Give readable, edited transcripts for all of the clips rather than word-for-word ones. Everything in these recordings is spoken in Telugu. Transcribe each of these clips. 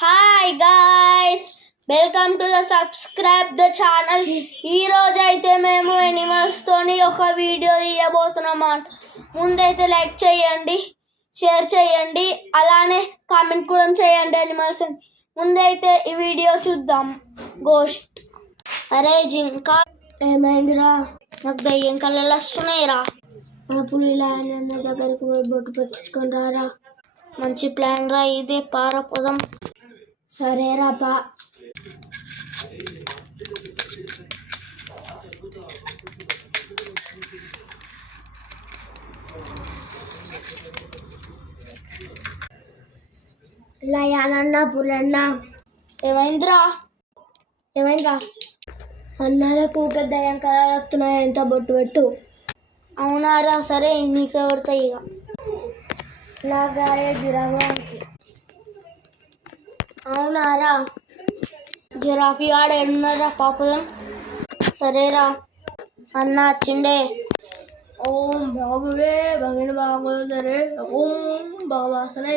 Hi guys, welcome to the subscribe the channel. ఈ రోజు అయితే మేము ఎనిమల్స్ తోని ఒక వీడియో తీయబోతున్నాం. ముందైతే లైక్ చేయండి, షేర్ చేయండి, అలానే కామెంట్ కూడా చేయండి ఎనిమల్స్. ముందైతే ఈ వీడియో చూద్దాం. గోస్ట్. అరే జింక, ఏమైందిరా? నాకు దయ్యం కళ్ళలు వస్తున్నాయిరా. మన పులిలా దగ్గరికి పోయి బొట్టు పెట్టించుకొని రారా. మంచి ప్లాన్ రా ఇదే. పారపోదాం. సరేరా పా. లయానన్న పులన్న, ఏమైందిరా? అన్నాలకు దయ్యం కళలు వస్తున్నాయి, ఎంత బొట్టు పెట్టు. అవునారా? సరే నీకే పడతాయి. ఇక లాగాయ జిరాఫీ. అవునారా? జిరాఫీ ఆడ ఎన్నారా పాపం. సరేరా అన్న వచ్చిండే. ఓం బాబువే భగిన బాగోదరే, ఓం బాబాసనే,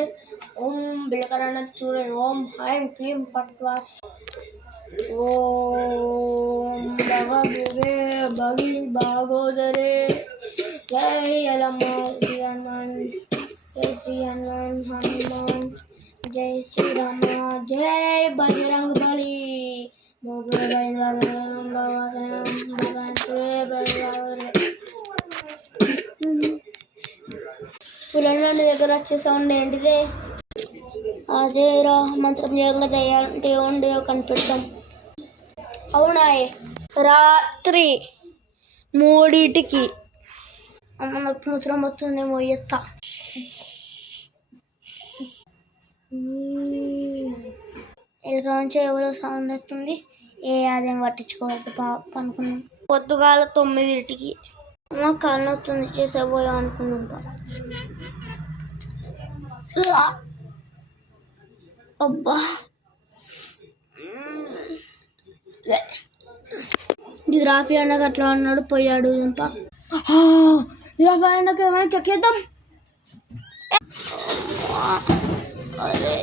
ఓం బిలకరణ చూడే, ఓం హైం క్లీం పట్వాస్, ఓం బాబువే భగిన బాగోదరే, జై అలమ్మ శ్రీ హనుమాన్, జై శ్రీ హనుమాన్ హనుమాన్, జై శ్రీరామ, జై బజరంగ్ బలి. పులండి దగ్గర వచ్చే సౌండ్ ఏంటిదే? అదేరా, మంత్రం చేయంగా దేవుడి కనిపెడతాం. అవునాయే, రాత్రి 3కి నాకు మూత్రం వస్తుందేమో. ఎత్త ఎలుక నుంచి ఎవరో సౌండ్ వస్తుంది. అదేం పట్టించుకోవద్దు అనుకున్నాం. పొద్దుగాల 9కి మా కాళ్ళ వస్తుంది, చేసేపోయాం అనుకున్నాక. అబ్బా, జిరాఫీ అన్నకు అట్లా అన్నాడు, పోయాడు. జిరాఫీ అన్నకు ఏమైనా చెక్ చేద్దాం. అరే